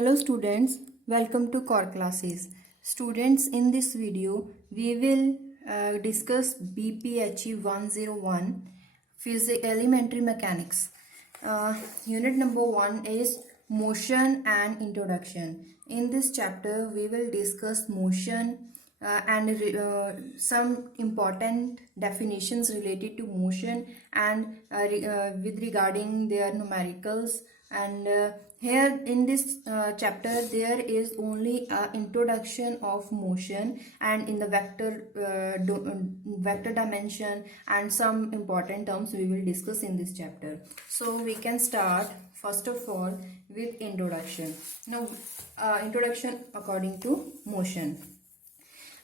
Hello students, welcome to core classes. Students, in this video we will discuss BPHE 101 Elementary Mechanics. Unit number 1 is Motion and Introduction. In this chapter we will discuss motion and some important definitions related to motion and with regarding their numericals and here in this chapter there is only introduction of motion and in the vector dimension and some important terms we will discuss in this chapter. So we can start first of all with introduction. Now introduction according to motion.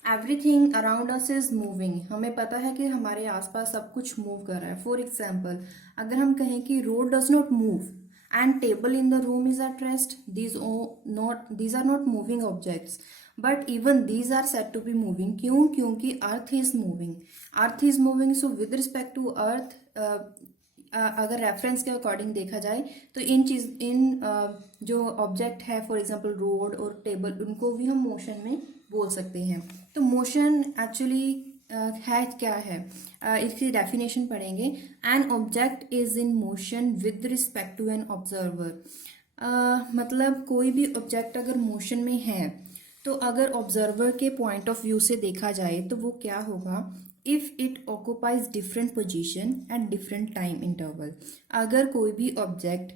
Everything around us is moving. हमें पता है कि हमारे आसपास सब कुछ move कर रहा है. फॉर एग्जाम्पल अगर हम कहें कि road does not move and table in the room is at rest, these are not moving objects, but even these are said to be moving. क्यों? क्योंकि earth is moving. So with respect to earth अगर reference के according देखा जाए तो इन जो object है for example road और टेबल उनको भी हम मोशन में बोल सकते हैं. तो मोशन एक्चुअली है क्या है, इसकी डेफिनेशन पढ़ेंगे. An object is in motion with respect to an observer. मतलब कोई भी ऑब्जेक्ट अगर मोशन में है तो अगर ऑब्जर्वर के पॉइंट ऑफ व्यू से देखा जाए तो वो क्या होगा, if it occupies different position at different time interval. अगर कोई भी object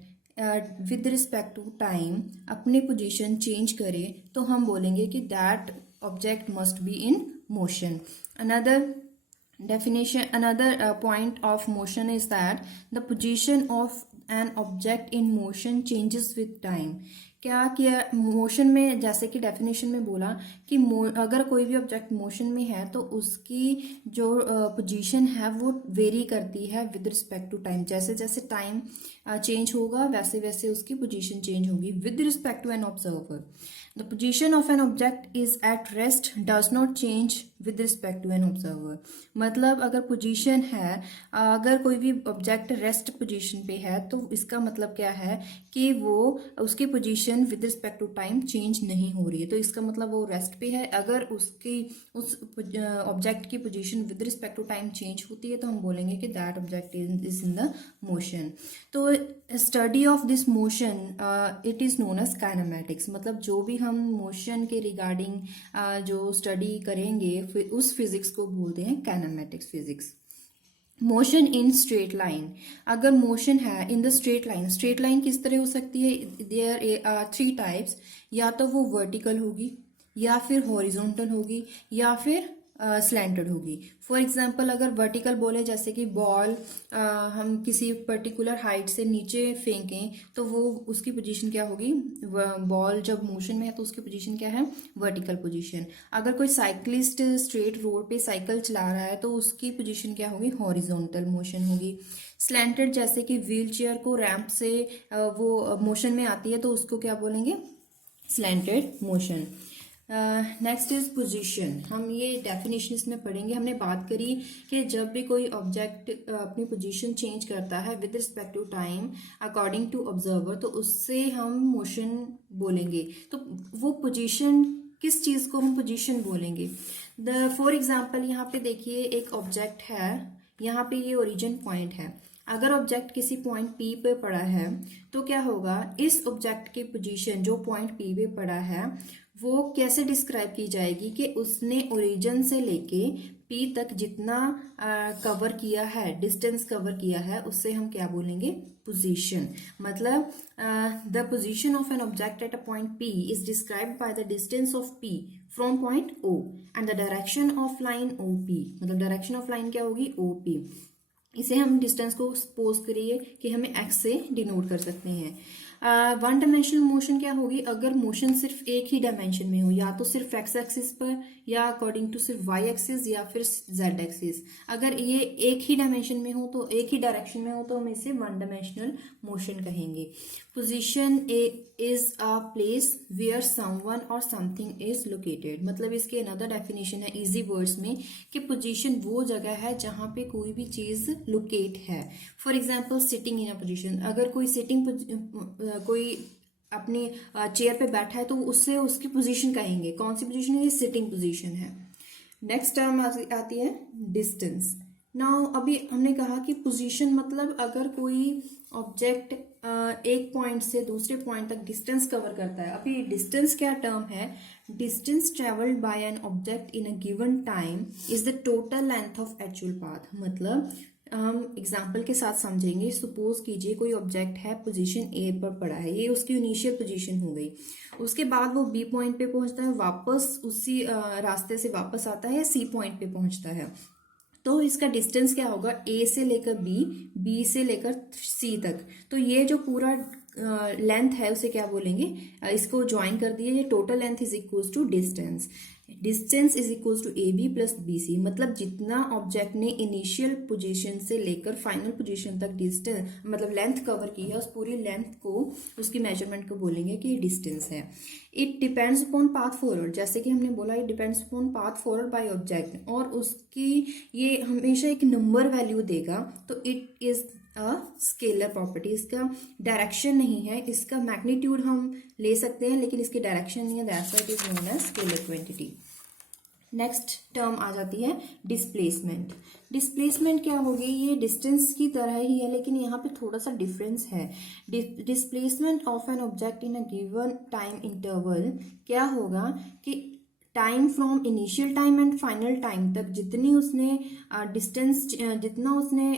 with respect to time अपनी पोजीशन चेंज करे तो हम बोलेंगे कि that object must be in motion. Another point of motion is that the position of an object in motion changes with time. क्या किया मोशन में, जैसे कि डेफिनेशन में बोला कि अगर कोई भी ऑब्जेक्ट मोशन में है तो उसकी जो पोजीशन है वो वेरी करती है विद रिस्पेक्ट टू टाइम. जैसे जैसे टाइम चेंज होगा वैसे वैसे उसकी पोजीशन चेंज होगी. With respect to an observer the position of an object is at rest does not change with respect to an observer. मतलब अगर पोजीशन है, अगर कोई भी ऑब्जेक्ट रेस्ट पोजीशन पे है तो इसका मतलब क्या है कि वो उसकी position with respect to time change नहीं हो रही है. तो इसका मतलब वो रेस्ट पे है. अगर उस ऑब्जेक्ट की position with respect to time change होती है तो हम बोलेंगे कि that object is in the motion. तो study of this motion it is known as kinematics. मतलब जो भी हम मोशन के रिगार्डिंग जो स्टडी करेंगे उस फिजिक्स को बोलते हैं kinematics physics. Motion in straight line. अगर मोशन है इन द स्ट्रेट लाइन किस तरह हो सकती है, देयर आर 3 टाइप्स. या तो वो वर्टिकल होगी या फिर हॉरिजॉन्टल होगी या फिर स्लैंटेड होगी. फॉर एग्जाम्पल अगर वर्टिकल बोले जैसे कि बॉल हम किसी पर्टिकुलर हाइट से नीचे फेंकें तो वो उसकी पोजीशन क्या होगी, बॉल जब मोशन में है तो उसकी पोजीशन क्या है, वर्टिकल पोजीशन. अगर कोई साइक्लिस्ट स्ट्रेट रोड पे साइकिल चला रहा है तो उसकी पोजीशन क्या होगी, हॉरिजॉन्टल मोशन होगी. स्लैंटेड जैसे कि व्हील चेयर को रैंप से वो मोशन में आती है तो उसको क्या बोलेंगे, slanted motion. Next is position. हम ये डेफिनेशन इसमें पढ़ेंगे. हमने बात करी कि जब भी कोई ऑब्जेक्ट अपनी पोजीशन चेंज करता है with respect to time according to observer तो उससे हम मोशन बोलेंगे. तो वो पोजीशन किस चीज़ को हम पोजीशन बोलेंगे. फॉर एग्जाम्पल यहाँ पे देखिए एक ऑब्जेक्ट है, यहाँ पे ये ओरिजिन पॉइंट है. अगर ऑब्जेक्ट किसी पॉइंट पी पे पड़ा है तो क्या होगा, इस ऑब्जेक्ट की पोजीशन जो पॉइंट पी पे पड़ा है वो कैसे डिस्क्राइब की जाएगी कि उसने ओरिजिन से लेके पी तक जितना कवर किया है, डिस्टेंस कवर किया है, उससे हम क्या बोलेंगे, पोजीशन. मतलब the position of an object at a point P is described by the distance of P from point O and the direction of line O P. मतलब डायरेक्शन ऑफ लाइन क्या होगी, ओ पी. इसे हम distance को suppose करिए कि हमें x से डिनोट कर सकते हैं. वन डायमेंशनल मोशन क्या होगी, अगर मोशन सिर्फ एक ही डायमेंशन में हो, या तो सिर्फ एक्स एक्सिस पर या अकॉर्डिंग टू सिर्फ वाई एक्सिस या फिर जेड एक्सिस. अगर ये एक ही डायमेंशन में हो तो एक ही डायरेक्शन में हो तो हम इसे वन डायमेंशनल मोशन कहेंगे. Position is a place where someone or something is located. मतलब इसके अनदर डेफिनेशन है इजी वर्ड्स में कि पोजीशन वो जगह है जहां पे कोई भी चीज लोकेट है. For example sitting in a position. अगर कोई अपनी चेयर पे बैठा है तो उससे उसकी पोजीशन कहेंगे। कौन सी पोजीशन है? ये सिटिंग पोजीशन है। नेक्स्ट टर्म आती है डिस्टेंस। नाउ अभी हमने कहा कि पोजीशन मतलब अगर कोई ऑब्जेक्ट एक पॉइंट से दूसरे पॉइंट तक डिस्टेंस कवर करता है। अभी डिस्टेंस क्या टर्म है? Distance travelled bye an object in a given time is the total length of actual path. मतलब हम एग्जाम्पल के साथ समझेंगे। सपोज कीजिए कोई ऑब्जेक्ट है, पोजीशन ए पर पड़ा है, ये उसकी इनिशियल पोजीशन हो गई। उसके बाद वो बी पॉइंट पे पहुंचता है, वापस उसी रास्ते से वापस आता है, सी पॉइंट पे पहुंचता है। तो इसका डिस्टेंस क्या होगा? ए से लेकर बी, बी से लेकर सी तक। तो ये जो पूरा लेंथ है उसे क्या बोलेंगे? इसको ज्वाइन कर दिए, ये total length is equal to distance. Distance is equal to A B plus B C. मतलब जितना ऑब्जेक्ट ने इनिशियल पोजीशन से लेकर फाइनल पोजीशन तक डिस्टेंस मतलब लेंथ कवर की है, उस पूरी लेंथ को, उसकी मेजरमेंट को बोलेंगे कि ये डिस्टेंस है। It depends upon path forward. जैसे कि हमने बोला, it depends upon path forward by object, और उसकी ये हमेशा एक नंबर वैल्यू देगा। तो it is a scalar property. इसका डायरेक्शन नहीं है, इसका मैग्नीट्यूड हम ले सकते हैं लेकिन इसकी डायरेक्शन नहीं है। That's why it is known as scalar quantity. Next term आ जाती है डिस्प्लेसमेंट। डिस्प्लेसमेंट क्या होगी? ये डिस्टेंस की तरह ही है लेकिन यहाँ पे थोड़ा सा डिफरेंस है। Displacement of an object in a given time interval क्या होगा कि time from initial time and final time तक जितनी उसने डिस्टेंस जितना उसने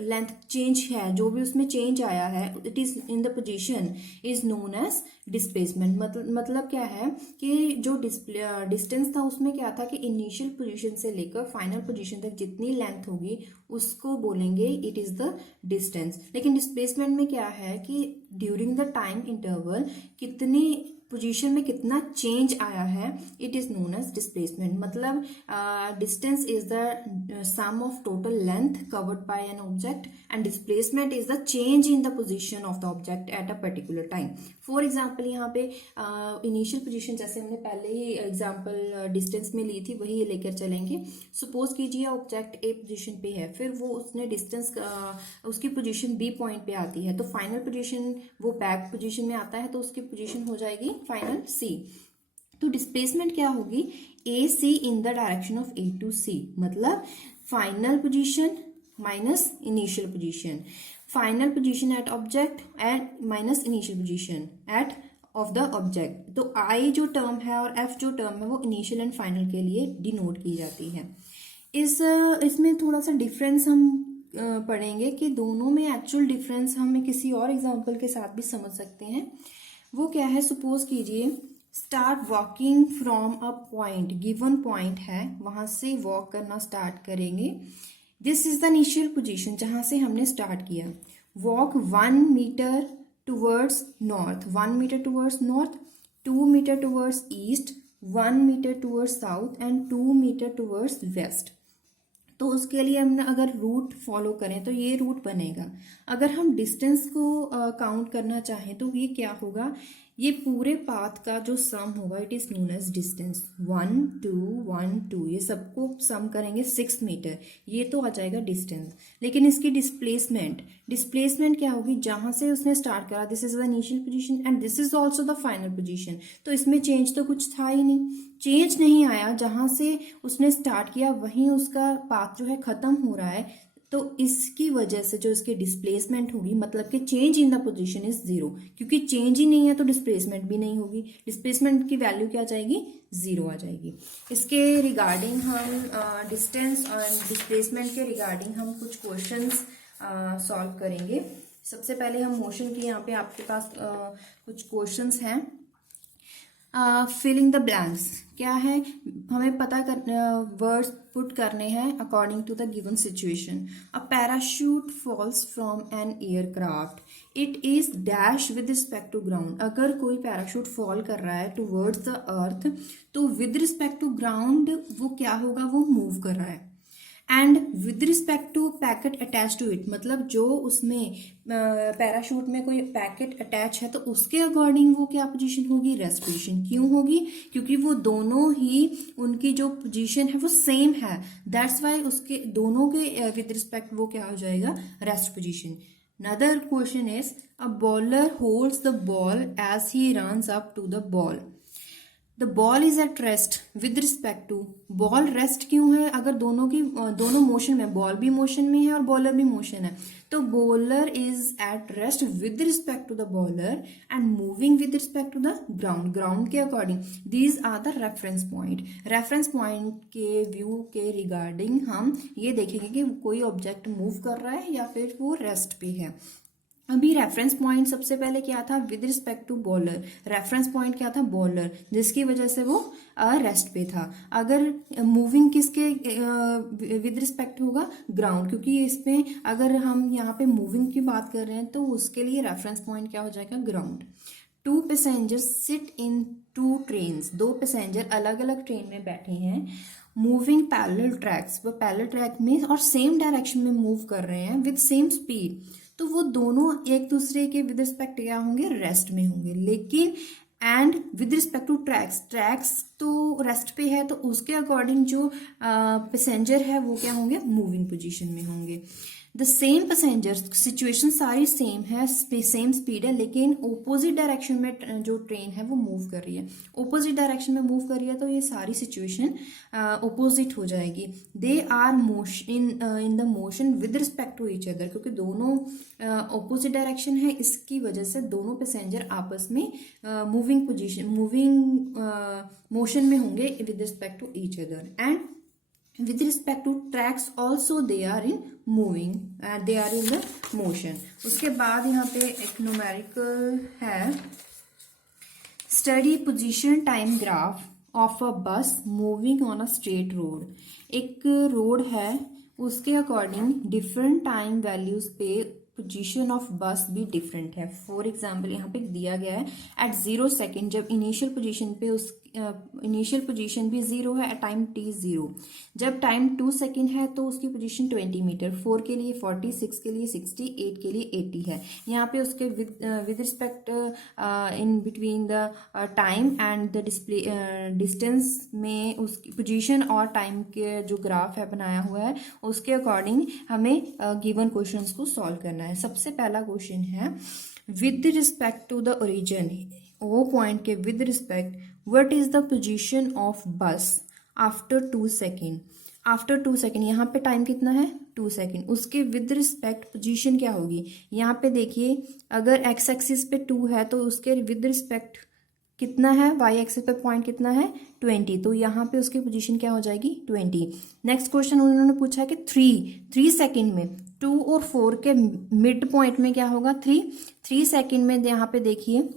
लेंथ चेंज है, जो भी उसमें चेंज आया है, it is in the position is known as displacement. मतलब क्या है कि जो डिस्टेंस था उसमें क्या था कि इनिशियल पोजीशन से लेकर फाइनल पोजीशन तक जितनी लेंथ होगी उसको बोलेंगे इट इज द डिस्टेंस। लेकिन डिस्प्लेसमेंट में क्या है कि ड्यूरिंग द टाइम इंटरवल कितनी पोजीशन में कितना चेंज आया है, it is known as displacement. मतलब distance is the sum of total length covered by an object and displacement is the change in the position of the object at a particular time. For example यहाँ पे initial position जैसे हमने पहले ही example distance में ली थी वही लेकर चलेंगे। सपोज कीजिए ऑब्जेक्ट ए पोजीशन पे है, फिर वो उसने डिस्टेंस उसकी पोजीशन बी पॉइंट पे आती है, तो फाइनल पोजीशन वो बैक पोजीशन में आता है तो उसकी पोजीशन हो जाएगी फाइनल सी। तो डिस्प्लेसमेंट क्या होगी? A C in the direction of A to C. मतलब final position minus initial position, final position at object and minus initial position at of the object. तो आई जो टर्म है और एफ जो टर्म है वो इनिशियल एंड फाइनल के लिए डिनोट की जाती है। इसमें थोड़ा सा डिफरेंस हम पढ़ेंगे कि दोनों में एक्चुअल डिफरेंस हम किसी और एग्जांपल के साथ भी समझ सकते हैं। वो क्या है? सपोज कीजिए start walking from a point, given point है, वहां से वॉक करना स्टार्ट करेंगे। This is the initial position जहां से हमने स्टार्ट किया। Walk 1 metre towards north, 1 metre towards north, 2 metre towards east, 1 metre towards south and 2 metre towards west. तो उसके लिए हम अगर रूट फॉलो करें तो ये रूट बनेगा। अगर हम डिस्टेंस को काउंट करना चाहें तो ये क्या होगा? ये पूरे पाथ का जो सम होगा it is known as distance. 1 2 1 2 ये सबको सम करेंगे 6 मीटर, ये तो आ जाएगा डिस्टेंस। लेकिन इसकी डिस्प्लेसमेंट क्या होगी? जहां से उसने स्टार्ट करा, this is the initial position and this is also the final position. तो इसमें चेंज तो कुछ था ही नहीं, चेंज नहीं आया। जहां से उसने स्टार्ट किया वहीं उसका पाथ जो है खत्म हो रहा है। तो इसकी वजह से जो इसकी डिस्प्लेसमेंट होगी, मतलब कि change in the position is 0, क्योंकि चेंज ही नहीं है तो डिस्प्लेसमेंट भी नहीं होगी। डिस्प्लेसमेंट की वैल्यू क्या आ जाएगी? 0 आ जाएगी। इसके रिगार्डिंग हम डिस्टेंस और डिस्प्लेसमेंट के रिगार्डिंग हम कुछ क्वेश्चंस सॉल्व करेंगे। सबसे पहले हम मोशन की, यहाँ पे आपके पास कुछ क्वेश्चंस हैं। फिलिंग द ब्लैंक्स क्या है? हमें पता कर वर्ड्स पुट करने हैं according to the given situation. A parachute falls from an aircraft, it is dash with respect to ground. अगर कोई पैराशूट फॉल कर रहा है टूवर्ड्स द अर्थ तो विद रिस्पेक्ट टू ग्राउंड वो क्या होगा? वो मूव कर रहा है। And with respect to packet attach to it, मतलब जो उसमें पैराशूट में कोई पैकेट अटैच है तो उसके अकॉर्डिंग वो क्या पोजीशन होगी? Rest position. क्यों होगी? क्योंकि वो दोनों ही उनकी जो पोजीशन है वो सेम है, दैट्स वाई उसके दोनों के विद रिस्पेक्ट वो क्या हो जाएगा? Rest position. Another question is, a bowler holds the ball as he runs up to the ball. The ball is at rest with respect to, ball rest क्यों है? अगर दोनों मोशन में, बॉल भी मोशन में है और बॉलर भी मोशन है, तो bowler is at rest with respect to the bowler and moving with respect to the ground, ground के according. These are the reference point. Reference point के व्यू के रिगार्डिंग हम ये देखेंगे कि कोई ऑब्जेक्ट मूव कर रहा है या फिर वो रेस्ट पे है. अभी रेफरेंस पॉइंट सबसे पहले क्या था? With respect to bowler. Reference point क्या था? बॉलर, जिसकी वजह से वो रेस्ट पे था. अगर मूविंग किसके विद रिस्पेक्ट होगा? ग्राउंड, क्योंकि इसमें अगर हम यहाँ पे मूविंग की बात कर रहे हैं तो उसके लिए रेफरेंस पॉइंट क्या हो जाएगा? Ground. 2 passengers sit in 2 trains. 2 passenger अलग अलग ट्रेन में बैठे हैं. मूविंग पैरेलल ट्रैक्स, वो पैरेलल ट्रैक में और सेम डायरेक्शन में मूव कर रहे हैं विद सेम स्पीड. तो वो दोनों एक दूसरे के विद रिस्पेक्ट क्या होंगे? रेस्ट में होंगे. लेकिन and with respect to tracks, tracks तो रेस्ट पे है, तो उसके अकॉर्डिंग जो पैसेंजर है वो क्या होंगे? मूविंग पोजीशन में होंगे. द सेम पैसेंजर, सिचुएशन सारी सेम है, सेम स्पीड है, लेकिन ओपोजिट डायरेक्शन में जो ट्रेन है वो मूव कर रही है. ओपोजिट डायरेक्शन में मूव कर रही है तो ये सारी सिचुएशन ओपोजिट हो जाएगी. They are motion in the motion with respect to each other, क्योंकि दोनों ओपोजिट डायरेक्शन है, इसकी वजह से दोनों पैसेंजर आपस में मूविंग पोजीशन, मूविंग मोशन में होंगे with respect to each other. And with respect to tracks also they are in moving, they are in the motion. उसके बाद यहाँ पे एक न्यूमेरिकल है, study position time graph of a bus moving on a straight road. एक road है, उसके according different time values पे पोजीशन ऑफ बस भी डिफरेंट है. फॉर एग्जाम्पल यहाँ पे दिया गया है एट 0 सेकेंड, जब इनिशियल पोजीशन पे उस इनिशियल पोजीशन भी 0 है, एट टाइम t 0. जब टाइम 2 सेकेंड है तो उसकी पोजीशन 20 मीटर, 4 के लिए 40, 6 के लिए 60, 8 के लिए 80 है. यहाँ पे उसके with respect in between the time and the distance में उसकी पोजीशन और टाइम के जो ग्राफ है बनाया हुआ है, उसके अकॉर्डिंग हमें गिवन क्वेश्चंस को सॉल्व करना है. सबसे पहला क्वेश्चन है, with respect to the origin, O point के with respect what is the position of bus after 2 second. After 2 second यहाँ पे टाइम कितना है? 2 सेकेंड. उसके विद रिस्पेक्ट पोजीशन क्या होगी? यहाँ पे देखिए, अगर एक्स एक्सिस पे 2 है तो उसके विद रिस्पेक्ट कितना है? वाई एक्सिस पे पॉइंट कितना है? 20. तो यहाँ पे उसकी पोजीशन क्या हो जाएगी? 20. नेक्स्ट क्वेश्चन उन्होंने पूछा कि 3 सेकेंड में 2 और 4 के मिड पॉइंट में क्या होगा? 3 सेकेंड में यहाँ पे देखिए,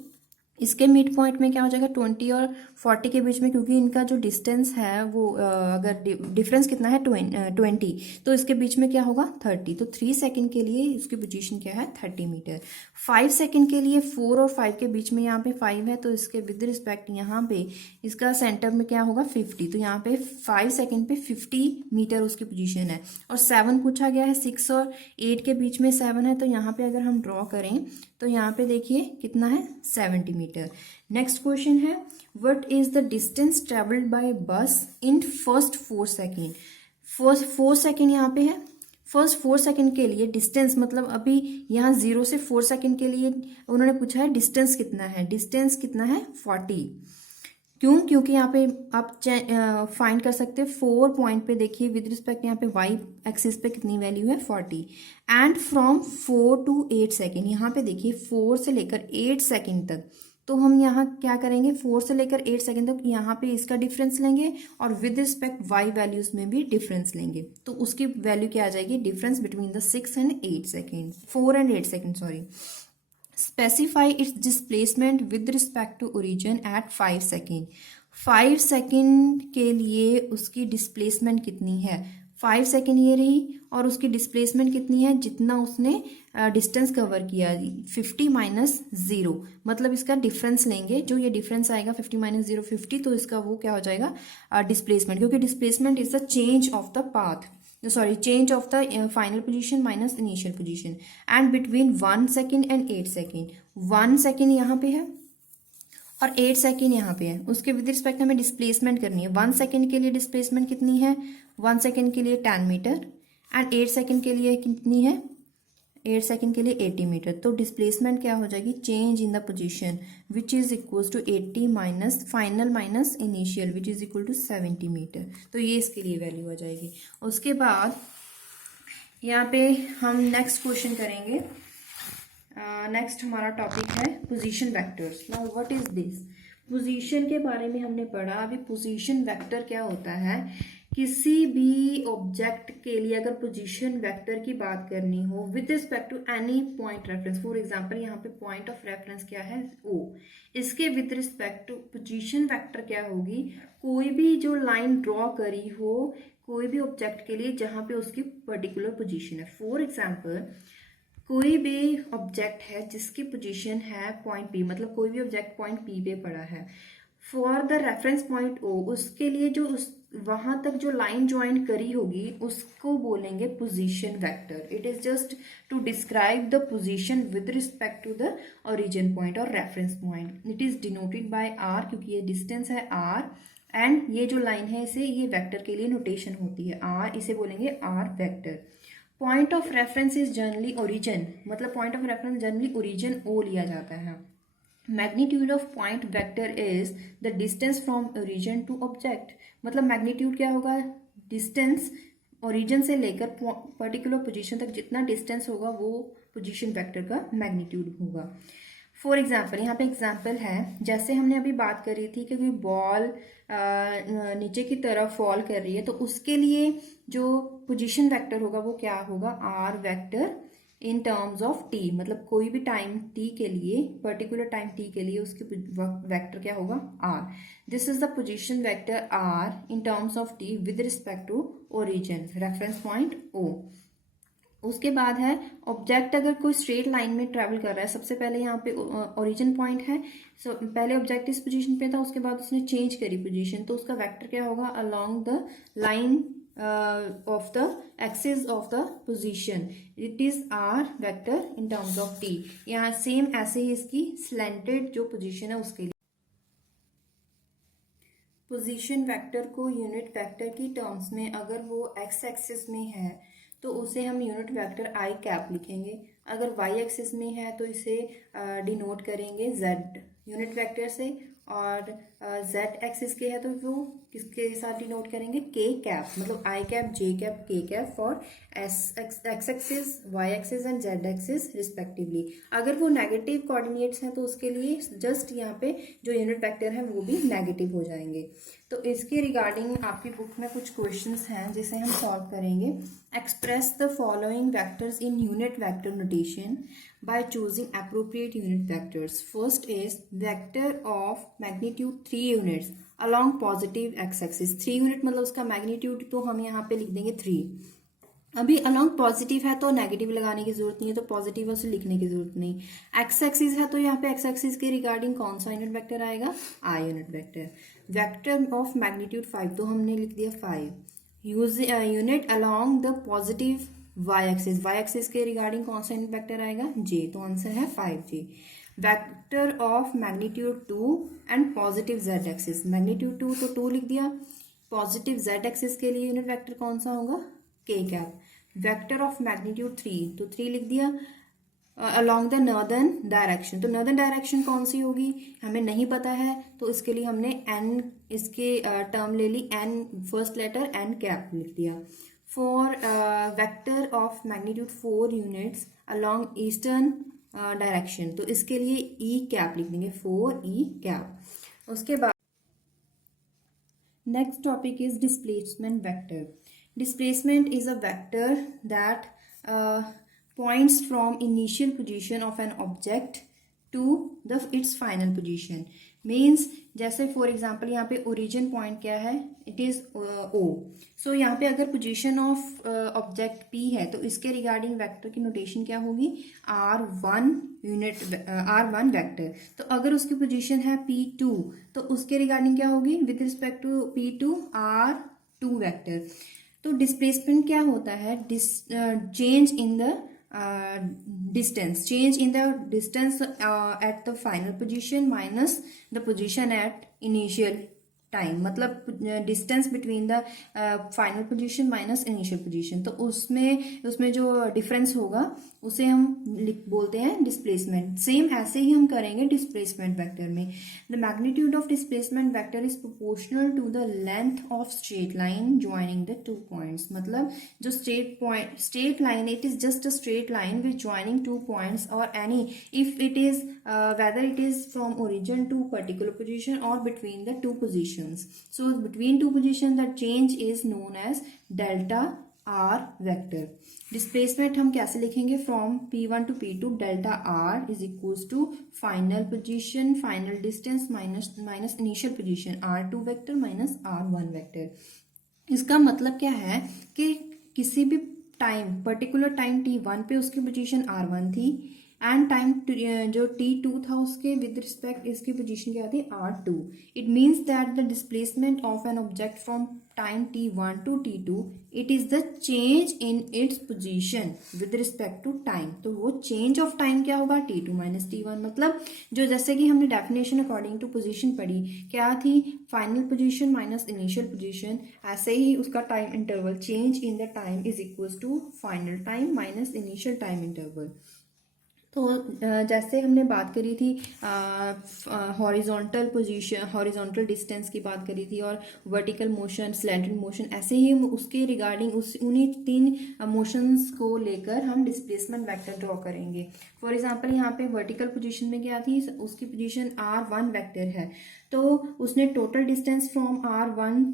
इसके मिड पॉइंट में क्या हो जाएगा? 20 और 40 के बीच में, क्योंकि इनका जो डिस्टेंस है वो अगर डिफरेंस कितना है? 20, तो इसके बीच में क्या होगा? 30. तो 3 सेकेंड के लिए इसकी पोजीशन क्या है? 30 मीटर. 5 सेकेंड के लिए 4 और 5 के बीच में यहाँ पे 5 है, तो इसके विद रिस्पेक्ट यहाँ पे इसका सेंटर में क्या होगा? 50. तो यहाँ पे 5 सेकेंड पे 50 मीटर उसकी पोजीशन है. और 7 पूछा गया है, 6 और 8 के बीच में 7 है, तो यहाँ पे अगर हम ड्रॉ करें तो यहाँ पे देखिए कितना है? 70 मीटर. नेक्स्ट क्वेश्चन है, what is the distance travelled by bus in first 4 second. First 4 second यहाँ पे है. फर्स्ट 4 सेकेंड के लिए डिस्टेंस, मतलब अभी यहाँ 0 से 4 सेकेंड के लिए उन्होंने पूछा है डिस्टेंस कितना है. डिस्टेंस कितना है? 40. क्यों? क्योंकि यहाँ पे आप फाइंड कर सकते हैं 4 पॉइंट पे. देखिए विद रिस्पेक्ट यहाँ पे वाई एक्सिस पे कितनी वैल्यू है? 40. एंड फ्रॉम 4 to 8 सेकेंड, यहाँ पे देखिए 4 से लेकर 8 सेकेंड तक, तो हम यहाँ क्या करेंगे? 4 से लेकर 8 सेकेंड तक यहाँ पे इसका डिफरेंस लेंगे और विद रिस्पेक्ट वाई वैल्यूज में भी डिफरेंस लेंगे, तो उसकी वैल्यू क्या आ जाएगी? Difference between the 6 and 8 second, 4 and 8 second, sorry. Specify its displacement with respect to origin at 5 second. 5 second के लिए उसकी डिस्प्लेसमेंट कितनी है? 5 सेकेंड ये रही, और उसकी डिस्प्लेसमेंट कितनी है? जितना उसने डिस्टेंस कवर किया, 50 माइनस 0, मतलब इसका डिफरेंस लेंगे. जो ये डिफरेंस आएगा 50 माइनस 0, 50, तो इसका वो क्या हो जाएगा? डिस्प्लेसमेंट, क्योंकि displacement is the change of the path, sorry change of the final position minus initial position. And between 1 second and 8 second, 1 second यहाँ पे है और 8 सेकेंड यहाँ पे है. उसके विद रिस्पेक्ट हमें डिस्प्लेसमेंट करनी है. 1 सेकेंड के लिए डिस्प्लेसमेंट कितनी है? 1 सेकेंड के लिए 10 मीटर. एंड 8 सेकेंड के लिए कितनी है? 8 सेकंड के लिए 80 मीटर। तो डिस्प्लेसमेंट क्या हो जाएगी, change in the position which is equal to 80 minus final minus initial which is equal to 70 metre. तो ये इसके लिए वैल्यू हो जाएगी। उसके बाद यहाँ पे हम नेक्स्ट क्वेश्चन करेंगे। नेक्स्ट हमारा टॉपिक है position vectors. Now what is this, position के बारे में हमने पढ़ा। अभी पोजीशन वेक्टर क्या होता है, किसी भी ऑब्जेक्ट के लिए अगर पोजीशन वेक्टर की बात करनी हो with respect to any point reference, for example यहाँ पे पॉइंट ऑफ रेफरेंस क्या है O, इसके with respect to position vector क्या होगी, कोई भी जो लाइन ड्रॉ करी हो कोई भी ऑब्जेक्ट के लिए जहां पे उसकी पर्टिकुलर पोजीशन है। फॉर एग्जांपल कोई भी ऑब्जेक्ट है जिसकी पोजीशन है पॉइंट P, मतलब कोई भी ऑब्जेक्ट पॉइंट P पे पड़ा है, for the reference point O, उसके लिए जो उस वहां तक जो लाइन ज्वाइन करी होगी उसको बोलेंगे position vector. It is just to describe the position with respect to the origin point or reference point. It is denoted by R, क्योंकि ये डिस्टेंस है R, एंड ये जो लाइन है इसे ये वेक्टर के लिए नोटेशन होती है R, इसे बोलेंगे R vector. Point of reference is generally origin, मतलब point of reference generally origin O लिया जाता है। Magnitude of point vector is the distance from origin to object, मतलब मैग्नीट्यूड क्या होगा, डिस्टेंस ओरिजिन से लेकर पर्टिकुलर पोजीशन तक जितना डिस्टेंस होगा वो पोजीशन वेक्टर का मैग्नीट्यूड होगा। फॉर एग्जाम्पल यहाँ पे एग्जाम्पल है, जैसे हमने अभी बात करी थी कि कोई बॉल नीचे की तरफ फॉल कर रही है, तो उसके लिए जो पोजीशन वेक्टर होगा वो क्या होगा, r vector in terms of t, मतलब कोई भी टाइम टी के लिए, पर्टिकुलर टाइम टी के लिए उसकी वेक्टर क्या होगा, r. This is the position vector r in terms of t with respect to origin, reference point O. उसके बाद है ऑब्जेक्ट अगर कोई स्ट्रेट लाइन में ट्रेवल कर रहा है, सबसे पहले यहाँ पे ओरिजिन पॉइंट है, सो पहले ऑब्जेक्ट इस पोजीशन पे था, उसके बाद उसने चेंज करी पोजीशन, तो उसका वेक्टर क्या होगा, along the line of the axis of the position, it is r vector in terms of t। यहाँ सेम ऐसे ही इसकी slanted जो पोजीशन है उसके लिए पोजीशन वेक्टर को यूनिट वेक्टर की टर्म्स में अगर वो x एक्सिस में है तो उसे हम यूनिट वेक्टर i कैप लिखेंगे, अगर y एक्सिस में है तो इसे डिनोट करेंगे z यूनिट वेक्टर से, और z एक्सिस के है तो वो किसके साथ डिनोट करेंगे, k कैप, मतलब i cap, j cap, k cap for x axis, y axis and z axis respectively. अगर वो नेगेटिव कोऑर्डिनेट्स हैं तो उसके लिए जस्ट यहाँ पे जो यूनिट वेक्टर है वो भी नेगेटिव हो जाएंगे। तो इसके रिगार्डिंग आपकी बुक में कुछ क्वेश्चंस हैं जिसे हम सॉल्व करेंगे। Express the following vectors in unit vector notation by choosing appropriate unit vectors. First is vector of magnitude 3 units along positive x-axis। 3 unit मतलब उसका मैग्नीट्यूड तो हम यहाँ पे लिख देंगे 3। अभी along पॉजिटिव है तो नेगेटिव लगाने की जरूरत नहीं है, तो पॉजिटिव है उसे लिखने की जरूरत नहीं। एक्स एक्सिस है तो यहाँ पे एक्स एक्सिस के रिगार्डिंग कौन सा यूनिट वेक्टर आएगा, I unit vector. Vector of magnitude 5 तो हमने लिख दिया 5। Unit along the positive y axis के रिगार्डिंग कौन सा यूनिट वेक्टर आएगा, j, तो आंसर है 5j। Vector of magnitude 2 and positive z axis, magnitude 2 तो 2 लिख दिया, पॉजिटिव z एक्सिस के लिए यूनिट वेक्टर कौन सा होगा, k cap. Vector of magnitude 3 तो 3 लिख दिया, अलोंग द नॉर्दर्न डायरेक्शन, तो नॉर्दर्न डायरेक्शन कौन सी होगी हमें नहीं पता है, तो इसके लिए हमने n इसके टर्म ले ली, n first letter n cap लिख दिया। For vector of magnitude 4 units along eastern direction, तो इसके लिए E कैप लिख देंगे, 4E कैप। उसके बाद next topic is displacement vector. Displacement is a vector that points from initial position of an object to the its final position। Means जैसे for example यहाँ पे ओरिजिन पॉइंट क्या है, it is O। सो यहाँ पे अगर पोजीशन ऑफ ऑब्जेक्ट P है तो इसके रिगार्डिंग वेक्टर की नोटेशन क्या होगी, R1 यूनिट, R1 वेक्टर। तो अगर उसकी पोजीशन है P2 तो उसके रिगार्डिंग क्या होगी, with respect to P2 R2 vector. तो डिस्प्लेसमेंट क्या होता है, change in the distance, change in the distance at the final position minus the position at initial time, मतलब distance between the final position minus initial position। तो उसमें जो difference होगा उसे हम बोलते हैं डिस्प्लेसमेंट। सेम ऐसे ही हम करेंगे डिस्प्लेसमेंट वेक्टर में। The magnitude of displacement vector is proportional to the length of straight line joining the 2 points. मतलब जो straight line, it is just a straight line which joining 2 points और any if it is whether it is from origin to particular position or between the two positions. So between two positions the change is known as delta r vector. Displacement हम कैसे लिखेंगे? from P1 to P2 delta r is equals to final position, final distance minus initial position, r2 vector minus r1 vector. इसका मतलब क्या है कि किसी भी टाइम, पर्टिकुलर टाइम t1 पे उसकी पोजीशन r1 थी एंड टाइम जो t2 था उसके विद रिस्पेक्ट इसकी पोजीशन क्या थी? r2. It means that the displacement of an object from time t1 to t2 it is the change in its position with respect to time. तो वो change of time क्या होगा? t2 minus t1. मतलब जो जैसे कि हमने definition according to position पढ़ी, क्या थी? Final position minus initial position. ऐसे ही उसका time interval change in the time is equal to final time minus initial time interval. तो जैसे हमने बात करी थी हॉरिजॉन्टल पोजीशन, हॉरिजॉन्टल डिस्टेंस की बात करी थी और वर्टिकल मोशन, स्लैंटेड मोशन, ऐसे ही हम उसके रिगार्डिंग उन्हीं 3 मोशंस को लेकर हम डिस्प्लेसमेंट वेक्टर ड्रॉ करेंगे. फॉर एग्जांपल यहाँ पे वर्टिकल पोजीशन में क्या थी? उसकी पोजीशन r1 वेक्टर है, तो उसने total distance from r1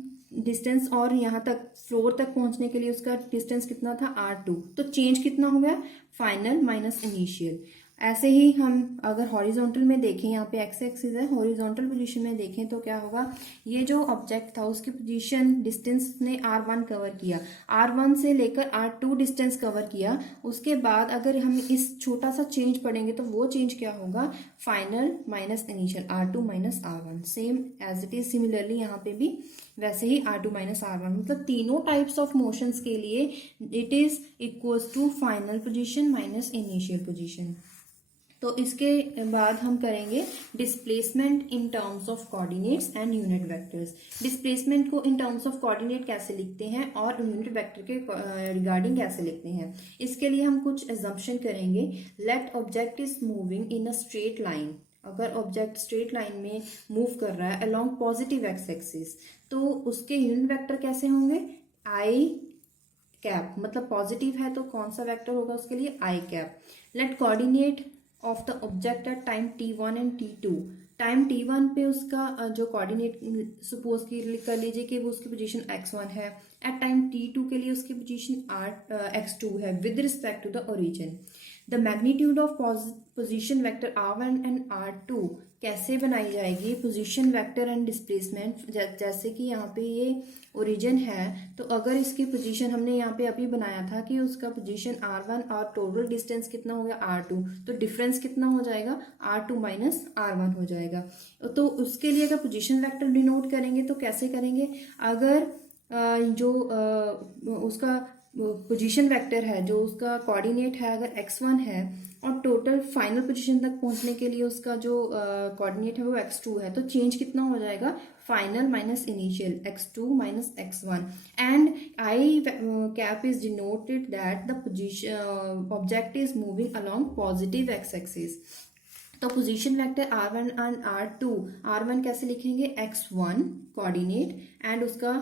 distance और यहाँ तक फ्लोर तक पहुंचने के लिए उसका डिस्टेंस कितना था? r2. तो चेंज कितना हो गया? Final minus initial. ऐसे ही हम अगर हॉरिजॉन्टल में देखें, यहाँ पे एक्स एक्सिस है, हॉरिजॉन्टल पोजीशन में देखें तो क्या होगा? ये जो ऑब्जेक्ट था उसकी पोजीशन डिस्टेंस ने r1 कवर किया, r1 से लेकर r2 डिस्टेंस कवर किया. उसके बाद अगर हम इस छोटा सा चेंज पढ़ेंगे तो वो चेंज क्या होगा? Final minus initial, r2 minus r1. Same as it is similarly यहाँ पे भी वैसे ही r2 माइनस r1. मतलब तीनों टाइप्स ऑफ मोशंस के लिए it is equals to final position minus initial position. तो इसके बाद हम करेंगे displacement in terms of coordinates and unit vectors. Displacement को इन टर्म्स ऑफ कोऑर्डिनेट कैसे लिखते हैं और यूनिट वेक्टर के रिगार्डिंग कैसे लिखते हैं, इसके लिए हम कुछ एजम्पशन करेंगे. Let object is moving in a straight line. अगर ऑब्जेक्ट स्ट्रेट लाइन में मूव कर रहा है अलोंग पॉजिटिव एक्स एक्सिस, तो उसके यूनिट वेक्टर कैसे होंगे? आई कैप. मतलब पॉजिटिव है तो कौन सा वेक्टर होगा उसके लिए? I cap. Let coordinate of the object at time t1 and t2. Time t1 पे उसका जो कोऑर्डिनेट सपोज कर लीजिए कि वो उसकी पोजीशन x1 है. एट टाइम t2 के लिए उसकी पोजीशन x2 है with respect to the origin. The magnitude of position vector r1 and r2 कैसे बनाई जाएगी? Position vector and displacement. जैसे कि यहाँ पे ये ओरिजिन है, तो अगर इसकी पोजीशन हमने यहाँ पे अभी बनाया था कि उसका पोजीशन r1 और टोटल डिस्टेंस कितना हो गया? r2. तो डिफरेंस कितना हो जाएगा? r2 माइनस r1 हो जाएगा. तो उसके लिए अगर पोजीशन वेक्टर डिनोट करेंगे तो कैसे करेंगे? अगर जो उसका पोजीशन वेक्टर है, जो उसका कोऑर्डिनेट है, अगर x1 है और टोटल फाइनल पोजीशन तक पहुंचने के लिए उसका जो कोऑर्डिनेट है वो x2 है, तो चेंज कितना हो जाएगा? Final minus initial, x2 minus x1. And i cap is denoted that the position object is moving along positive x axis. तो position vector r1 and r2, r1 कैसे लिखेंगे? x1 कोऑर्डिनेट एंड उसका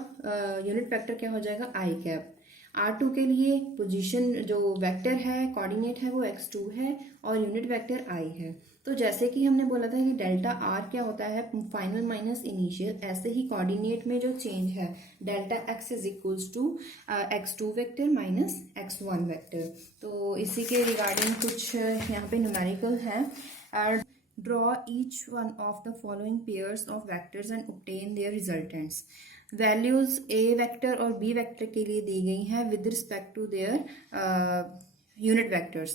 unit vector क्या हो जाएगा? आई cap. r2 के लिए position जो वेक्टर है, कोऑर्डिनेट है, वो x2 है और यूनिट वेक्टर i है. तो जैसे कि हमने बोला था कि डेल्टा r क्या होता है? Final minus initial. ऐसे ही कोऑर्डिनेट में जो चेंज है delta x is equals to x2 vector minus x1 vector. तो इसी के रिगार्डिंग कुछ यहाँ पे न्यूमेरिकल है. Draw each one of the following pairs of vectors and obtain their resultants. Values a vector और b वेक्टर के लिए दी गई हैं with respect to their unit vectors.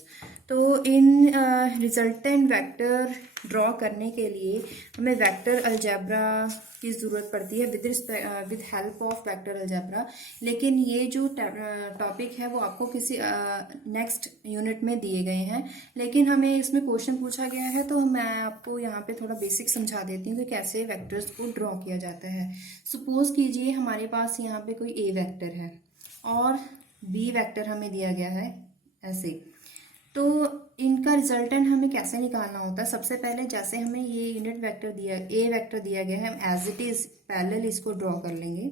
तो इन रिजल्टेंट वेक्टर ड्रॉ करने के लिए हमें वेक्टर अलजेब्रा की ज़रूरत पड़ती है with help of vector algebra. लेकिन ये जो टॉपिक है वो आपको किसी नेक्स्ट यूनिट में दिए गए हैं, लेकिन हमें इसमें क्वेश्चन पूछा गया है तो मैं आपको यहाँ पे थोड़ा बेसिक समझा देती हूँ कि कैसे वेक्टर्स को ड्रॉ किया जाता है. सपोज कीजिए हमारे पास यहाँ पे कोई a वेक्टर है और b वेक्टर हमें दिया गया है ऐसे. तो इनका रिजल्टेंट हमें कैसे निकालना होता है, सबसे पहले जैसे हमें ये यूनिट वेक्टर दिया, ए वेक्टर दिया गया है, हम एज इट इज पैरेलल इसको ड्रॉ कर लेंगे।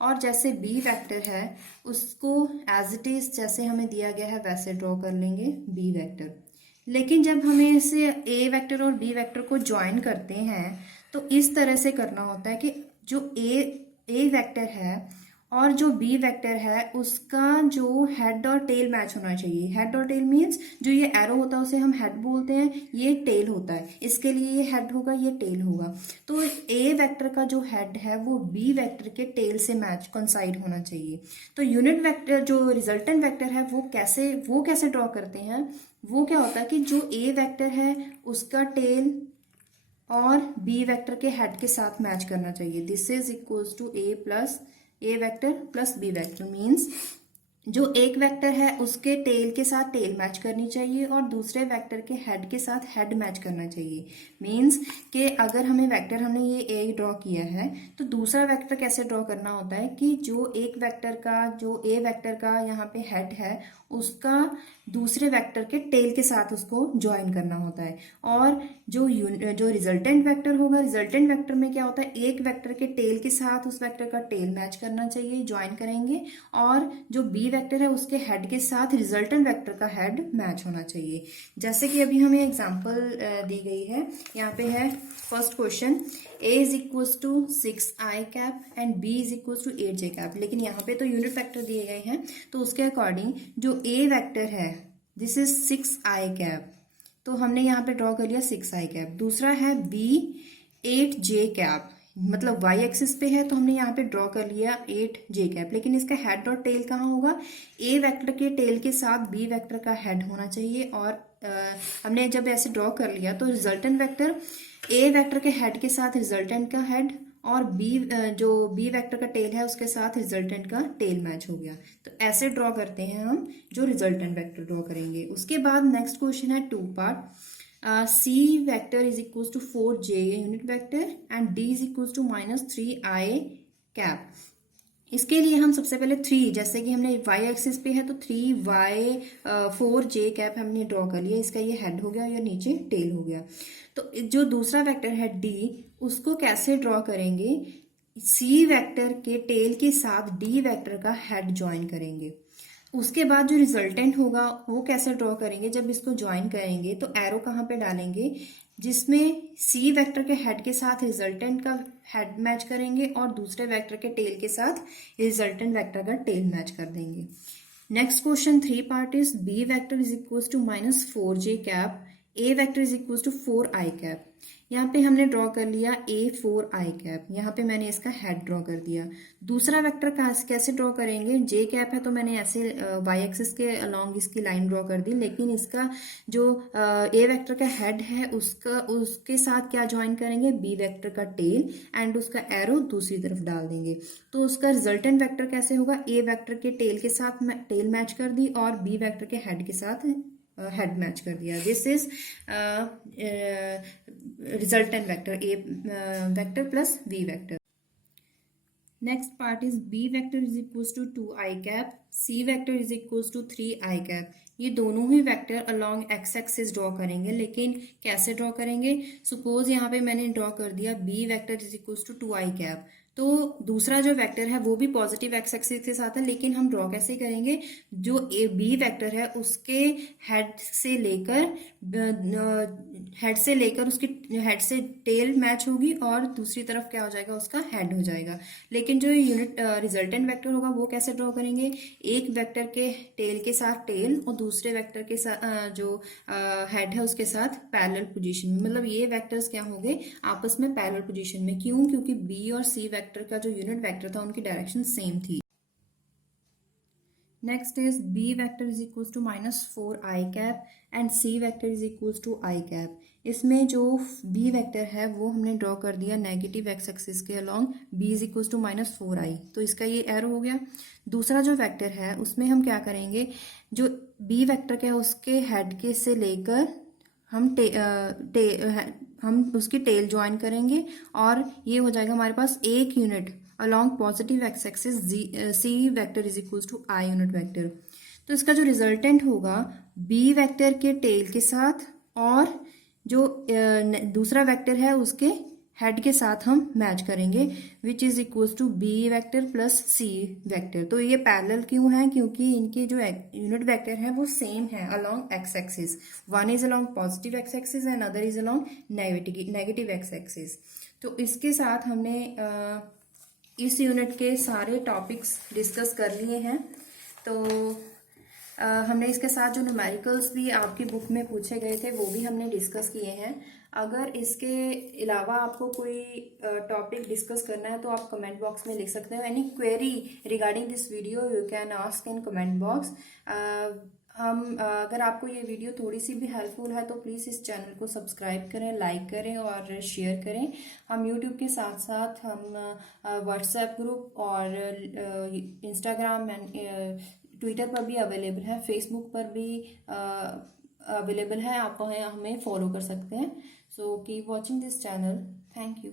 और जैसे बी वेक्टर है उसको एज इट इज जैसे हमें दिया गया है वैसे ड्रॉ कर लेंगे बी वेक्टर। लेकिन जब हमें इसे ए वेक्टर और बी वेक्टर को ज्वाइन करते हैं तो इस तरह से करना होता है कि जो ए वेक्टर है और जो बी वेक्टर है उसका जो हेड और टेल मैच होना चाहिए। हेड और टेल मीन्स जो ये एरो होता है उसे हम हेड बोलते हैं, ये टेल होता है, इसके लिए ये हेड होगा, ये टेल होगा। तो ए वेक्टर का जो हेड है वो बी वेक्टर के टेल से मैच कोइंसाइड होना चाहिए। तो यूनिट वेक्टर जो रिजल्टेंट वेक्टर है वो कैसे ड्रॉ करते हैं, वो क्या होता है कि जो ए वेक्टर है उसका टेल और बी वेक्टर के हेड के साथ मैच करना चाहिए। This is equals to A vector plus B vector means जो एक वेक्टर है उसके टेल के साथ टेल मैच करनी चाहिए और दूसरे वेक्टर के हेड के साथ हेड मैच करना चाहिए। मीन्स कि अगर हमने ये ए ड्रॉ किया है तो दूसरा वेक्टर कैसे ड्रॉ करना होता है कि जो एक वेक्टर का जो ए वेक्टर का यहाँ पे हेड है उसका दूसरे वेक्टर के टेल के साथ उसको ज्वाइन करना होता है। और जो रिजल्टेंट वेक्टर होगा, रिजल्टेंट वेक्टर में क्या होता है, एक वेक्टर के टेल के साथ उस वेक्टर का टेल मैच करना चाहिए, ज्वाइन करेंगे। और जो बी वेक्टर है उसके हेड के साथ रिजल्टेंट वेक्टर का हेड मैच होना चाहिए। जैसे कि अभी हमें एग्जांपल दी गई है, यहाँ पे है first question, a is equals to 6i cap and b is equals to 8j cap. लेकिन यहाँ पे तो यूनिट वेक्टर दिए गए हैं तो उसके अकॉर्डिंग जो a वेक्टर है दिस इज 6i कैप, तो हमने यहाँ पे ड्रॉ कर लिया 6i कैप। दूसरा है b 8j कैप, मतलब y एक्सिस पे है तो हमने यहाँ पे ड्रॉ कर लिया 8j कैप। लेकिन इसका हेड और टेल कहाँ होगा, a वेक्टर के टेल के साथ b वेक्टर का हेड होना चाहिए। और हमने जब ऐसे ड्रॉ कर लिया तो रिजल्टेंट वेक्टर ए वेक्टर के हेड के साथ रिजल्टेंट का हेड और जो बी वेक्टर का टेल है उसके साथ रिजल्टेंट का टेल मैच हो गया। तो ऐसे ड्रॉ करते हैं हम जो रिजल्टेंट वेक्टर ड्रॉ करेंगे। उसके बाद नेक्स्ट क्वेश्चन है 2 part, C vector is equal to 4j unit vector and D is equal to -3i cap. इसके लिए हम सबसे पहले 3, जैसे कि हमने y एक्सिस पे है तो 3y 4j कैप हमने ड्रॉ कर लिया, इसका ये हेड हो गया या नीचे टेल हो गया। तो जो दूसरा वेक्टर है d उसको कैसे ड्रॉ करेंगे, c वेक्टर के टेल के साथ d वेक्टर का हेड ज्वाइन करेंगे। उसके बाद जो रिजल्टेंट होगा वो कैसे ड्रॉ करेंगे, जब इसको ज्वाइन करेंगे तो एरो कहाँ पे डालेंगे, जिसमें सी वेक्टर के हेड के साथ रिजल्टेंट का हेड मैच करेंगे और दूसरे वेक्टर के टेल के साथ रिजल्टेंट वेक्टर का टेल मैच कर देंगे। Next question 3 part is B vector is equal to -4j cap, A vector is equal to 4i cap. यहाँ पे हमने ड्रॉ कर लिया a4i कैप, यहाँ पे मैंने इसका हेड ड्रॉ कर दिया। दूसरा वेक्टर कैसे ड्रॉ करेंगे, j कैप है तो मैंने ऐसे y एक्सिस के अलोंग इसकी लाइन ड्रॉ कर दी। लेकिन इसका जो a वेक्टर का हेड है उसके साथ क्या ज्वाइन करेंगे, b वेक्टर का टेल एंड उसका एरो दूसरी तरफ डाल देंगे। तो उसका रिजल्टेंट वेक्टर कैसे होगा, a वेक्टर के टेल के साथ टेल मैच कर दी और b वेक्टर के हेड के साथ हेड मैच कर दिया। This is resultant vector a vector plus B vector. Next part is B vector is equals to 2i cap, c vector is equals to 3i cap. ये दोनों ही vector along x axis draw करेंगे। लेकिन कैसे draw करेंगे, suppose यहाँ पे मैंने ड्रॉ कर दिया B vector is equals to 2i cap, तो दूसरा जो वेक्टर है वो भी पॉजिटिव एक्स एक्सिस के साथ है। लेकिन हम ड्रॉ कैसे करेंगे, जो ए बी वेक्टर है उसके हेड से लेकर उसकी हेड से टेल मैच होगी और दूसरी तरफ क्या हो जाएगा, उसका हेड हो जाएगा। लेकिन जो यूनिट रिजल्टेंट वेक्टर होगा वो कैसे ड्रॉ करेंगे, एक वेक्टर के टेल के साथ टेल और दूसरे वेक्टर के साथ जो हेड है उसके साथ पैरेलल पोजीशन में, मतलब ये वेक्टर्स क्या होंगे आपस में पैरेलल पोजीशन में। क्यों, क्योंकि बी और सी वेक्टर का जो यूनिट वेक्टर था उनकी डायरेक्शन सेम थी। Next is B vector is equal to -4i cap and C vector is equal to i cap. इसमें जो बी वेक्टर है वो हमने ड्रॉ कर दिया नेगेटिव एक्स एक्सिस के along, b is equal to -4i, तो इसका ये एरो हो गया। दूसरा जो वेक्टर है उसमें हम क्या करेंगे, जो बी वेक्टर का है उसके हेड के से लेकर हम उसकी टेल ज्वाइन करेंगे और ये हो जाएगा हमारे पास एक unit along positive x axis C vector is equal to i unit vector. तो इसका जो रिजल्टेंट होगा बी वेक्टर के टेल के साथ और जो दूसरा वेक्टर है उसके हेड के साथ हम मैच करेंगे, which is equals to B vector plus C vector. तो ये पैरेलल क्यों है? क्योंकि इनके जो यूनिट वेक्टर है वो सेम है along x axis. One is along positive x axis and other is along negative X axis. तो इसके साथ हमने इस यूनिट के सारे टॉपिक्स डिस्कस कर लिए हैं। तो हमने इसके साथ जो न्यूमेरिकल्स भी आपकी बुक में पूछे गए थे वो भी हमने डिस्कस किए हैं। अगर इसके अलावा आपको कोई टॉपिक डिस्कस करना है तो आप कमेंट बॉक्स में लिख सकते हो। Any query regarding this video you can ask in comment box. अगर आपको ये वीडियो थोड़ी सी भी हेल्पफुल है तो प्लीज़ इस चैनल को सब्सक्राइब करें, लाइक करें और शेयर करें। हम यूट्यूब के साथ साथ हम व्हाट्सएप ग्रुप और इंस्टाग्राम एंड ट्विटर पर भी अवेलेबल है, फेसबुक पर भी अवेलेबल है। आप हमें फॉलो कर सकते हैं। So keep watching this channel. Thank you.